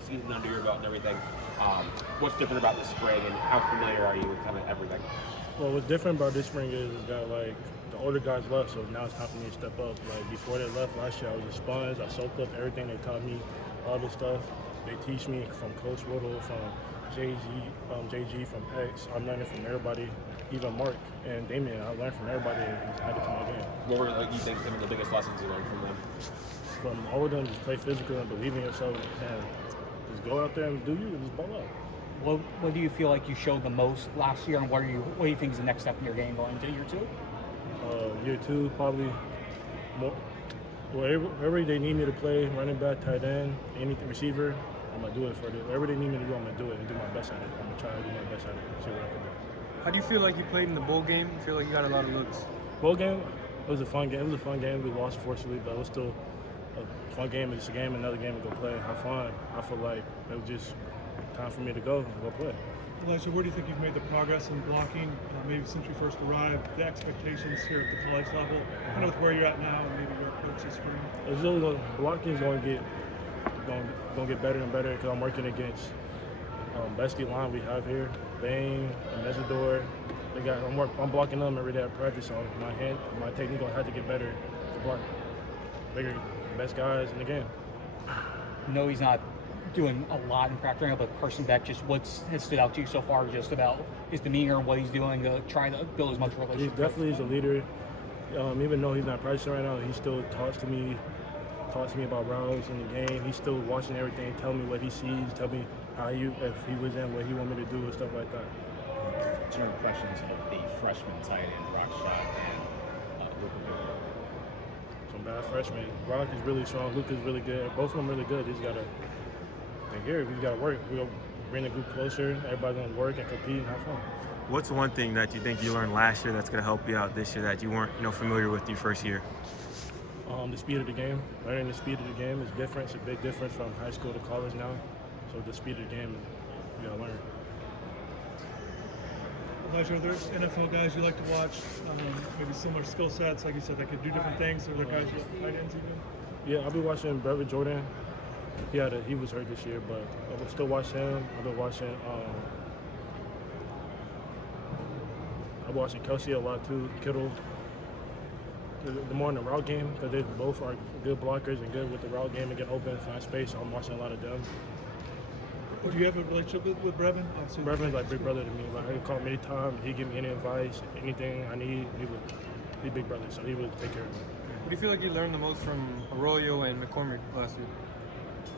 season under your belt and everything. What's different about this spring, and how familiar are you with kind of everything? Well, what's different about this spring is that, like, the older guys left, so now it's time for me to step up. Like, before they left last year, I was a sponge. I soaked up everything they taught me, all this stuff. They teach me from Coach Riddle, from JG, from X. I'm learning from everybody, even Mark and Damien. I learned from everybody who's added to my game. What were, like, you think, some of the biggest lessons you learned from them? From all of them, just play physical and believe in yourself, and just go out there and do you, and just ball out. What do you feel like you showed the most last year, and what do you think is the next step in your game going into year two? Year two, probably more. Wherever they need me to play, running back, tight end, anything, receiver, I'm gonna do it for them. Whatever they need me to do, I'm gonna do it and do my best at it. I'm gonna try to do my best at it. See what I can do. How do you feel like you played in the bowl game? You feel like you got a lot of looks? Bowl game, it was a fun game. It was a fun game. We lost, unfortunately, but it was still a fun game. It's a game, another game to go play, have fun. I feel like it was just time for me to go play. Elijah, where do you think you've made the progress in blocking, maybe since you first arrived, the expectations here at the college level, kind of with where you're at now and maybe your approach this spring? It's really blocking is going to get better and better because I'm working against best D line we have here, Bain, Mesidor. I'm blocking them every day at practice, so my technique gonna have to get better to block bigger, best guys in the game. No, he's not doing a lot in practice right now, but Carson Beck, just what has stood out to you so far, just about his demeanor, what he's doing to try to build as much relationship. He definitely is a leader. Even though he's not practicing right now, he still talks to me about routes in the game. He's still watching everything, telling me what he sees, tell me if he was in, what he want me to do and stuff like that. Two impressions of the freshman tight end, Rockshot and Luka. Some bad freshmen. Rock is really strong. Luke is really good. Both of them really good. He's got to. Here, we got to work. We'll bring the group closer. Everybody's going to work and compete and have fun. What's one thing that you think you learned last year that's going to help you out this year that you weren't, familiar with your first year? The speed of the game. Learning the speed of the game is different. It's a big difference from high school to college now. So the speed of the game, you got to learn. Elijah, are there NFL guys you like to watch, maybe similar skill sets, like you said, that could do different things? Are there guys with tight ends even? Yeah, I'll be watching Brevin Jordan. He was hurt this year, but I will still watch him. I've been watching Kelsey a lot too, Kittle. The more in the route game, because they both are good blockers and good with the route game and get open and find space, so I'm watching a lot of them. Do you have a relationship with Brevin? Brevin's like big brother to me. Like, he called me anytime, he give me any advice, anything I need, he's big brother, so he would take care of me. What do you feel like you learned the most from Arroyo and McCormick last year?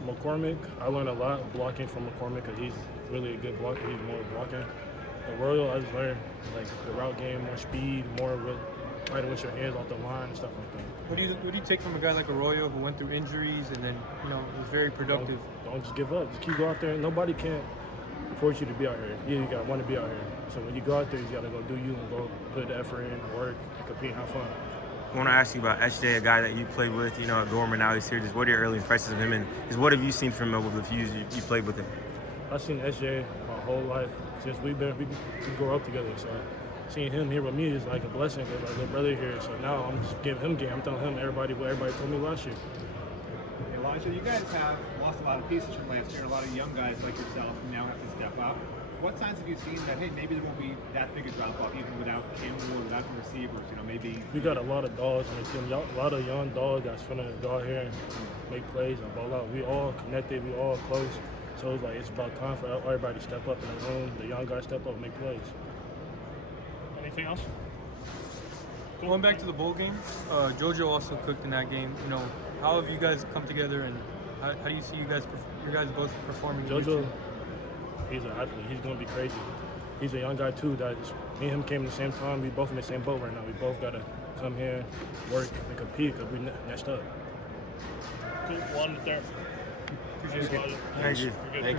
McCormick, I learned a lot blocking from McCormick because he's really a good blocker. He's more blocking. Arroyo, I just learned like the route game, more speed, more fighting with your hands off the line and stuff like that. What do you take from a guy like Arroyo who went through injuries and then was very productive? Don't just give up. Just keep going out there. Nobody can force you to be out here. You got to want to be out here. So when you go out there, you got to go do you and go put the effort in, work, and compete, and have fun. I want to ask you about SJ, a guy that you played with, at Gorman. Now he's here. Just what are your early impressions of him, and just what have you seen from him over the few years you played with him? I've seen SJ my whole life since we grew up together. So seeing him here with me is like a blessing. Like a little brother here. So now I'm just giving him game. I'm telling him what everybody told me last year. Elijah, you guys have lost a lot of pieces from last year, and a lot of young guys like yourself who now have to step up. What signs have you seen that, hey, maybe there won't be that big a drop-off even without Campbell or without the receivers? Maybe we got a lot of dogs on the team, a lot of young dogs that's finna go out here and make plays and ball out. We all connected, we all close. So it's like it's about time for everybody to step up in the room. The young guys step up and make plays. Anything else? Going back to the bowl game, JoJo also cooked in that game. How have you guys come together, and how do you see you guys both performing? JoJo, he's an athlete. He's going to be crazy. He's a young guy too. Me and him came at the same time. We both in the same boat right now. We both got to come here, work, and compete because we messed up. Cool. 1 to 3. Appreciate it. Thank you. Thank you.